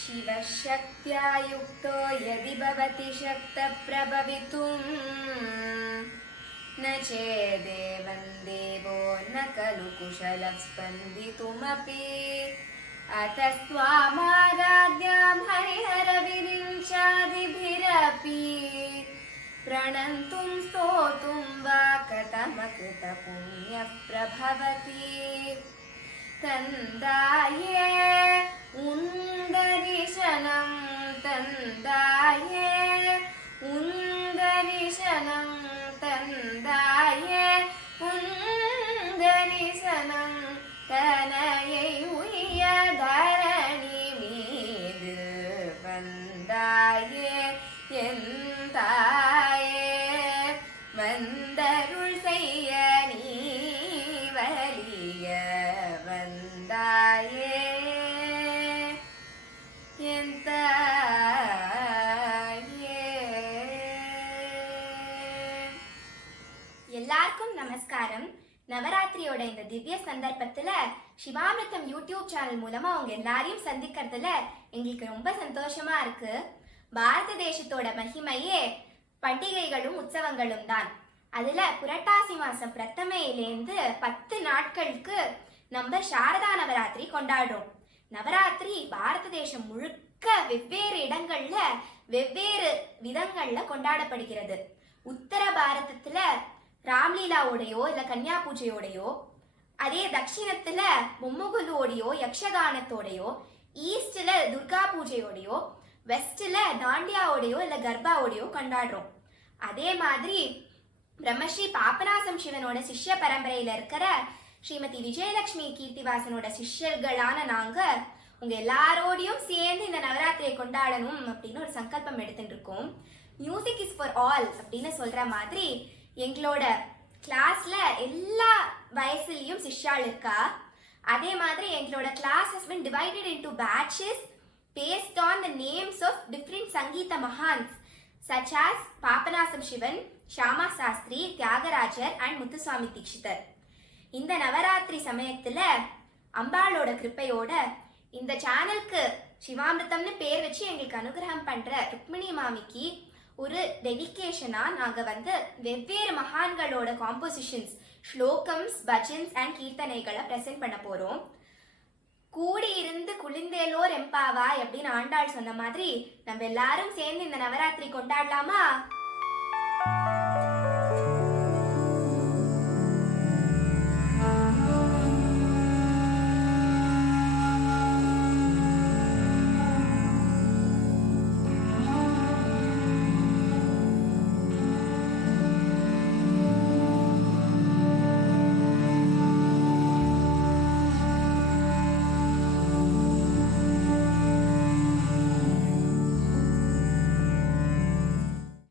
शिवशक्त्या युक्तो यदि भवति शक्तप्रभवितुम् न चेदेवं देवो न खलु कुशलः स्पन्दितुमपि अतस्त्वामाराध्यां हरिहरविरिञ्चादिभिरपि प्रणन्तुं स्तोतुं वा कथमकृतपुण्यः प्रभवति तन्दाये उन्दरिशनं तन्दाये उन्दरिशनं तन्दाये उन्दरिशनं तनयै उय्य धरणि मीது வந்தாயே என் தாயே வந்தருள் செய்ய நீ வலிய வந்தாயே என் தாயே. எல்லாருக்கும் நமஸ்காரம். நவராத்திரியோட இந்த திவ்ய சந்தர்ப்பத்துல சிவாமிர்தம் யூடியூப் சேனல் மூலமா அவங்க எல்லாரையும் சந்திக்கிறதுல எங்களுக்கு ரொம்ப சந்தோஷமா இருக்கு. பாரத தேசத்தோட மகிமையே பண்டிகைகளும் உற்சவங்களும் தான். அதுல புரட்டாசி மாசம் பிரதமையிலேருந்து 10 நாட்களுக்கு நம்ம சாரதா நவராத்திரி கொண்டாடுறோம். நவராத்திரி பாரத தேசம் முழுக்க வெவ்வேறு இடங்கள்ல வெவ்வேறு விதங்கள்ல கொண்டாடப்படுகிறது. உத்தர பாரதத்துல ராம்லீலாவோடையோ இல்ல கன்யா பூஜையோடையோ, அதே தட்சிணத்துல பொம்முகுலுவோடையோ யக்ஷகானத்தோடையோ, ஈஸ்ட்ல துர்கா பூஜையோடையோ, வெஸ்ட்ல தாண்டியாவோடையோ இல்ல கர்பாவோடையோ கொண்டாடுறோம். அதே மாதிரி பிரம்மஸ்ரீ பாபநாசம் சிவனோட சிஷ்ய பரம்பரையில இருக்கிற ஸ்ரீமதி விஜயலட்சுமி கீர்த்திவாசனோட சிஷ்யர்களான நாங்க உங்க எல்லாரோடையும் சேர்ந்து இந்த நவராத்திரியை கொண்டாடணும் அப்படின்னு ஒரு சங்கல்பம் எடுத்துட்டு இருக்கோம். மியூசிக் இஸ் ஃபார் ஆல் அப்படின்னு சொல்ற மாதிரி எங்களோட கிளாஸ்ல எல்லா வயசுலயும் சிஷ்யாள் இருக்கா. அதே மாதிரி எங்களோட class has been divided into batches based on the names of different Sangeeta Mahans such as Papanasam Shivan, Shama Sastri, Tyagarajar and Muthuswami Dikshitar. இந்த நவராத்திரி சமயத்துல அம்பாளோட கிருப்பையோட இந்த சேனலுக்கு சிவாமிர்தம்னு பேர் வச்சு எங்களுக்கு அனுகிரகம் பண்ற ருக்மிணி மாமிக்கு ஒரு டெடிகேஷனா நாங்க வெவ்வேறு மகான்களோட காம்போசிஷன்ஸ், ஸ்லோகம்ஸ், பஜன்ஸ் அண்ட் கீர்த்தனைகளை பிரசன்ட் பண்ண போறோம். கூடி இருந்து குளிந்தேலோர் எம்பாவாய் அப்படின்னு ஆண்டாள் சொன்ன மாதிரி நம்ம எல்லாரும் சேர்ந்து இந்த நவராத்திரி கொண்டாடலாமா?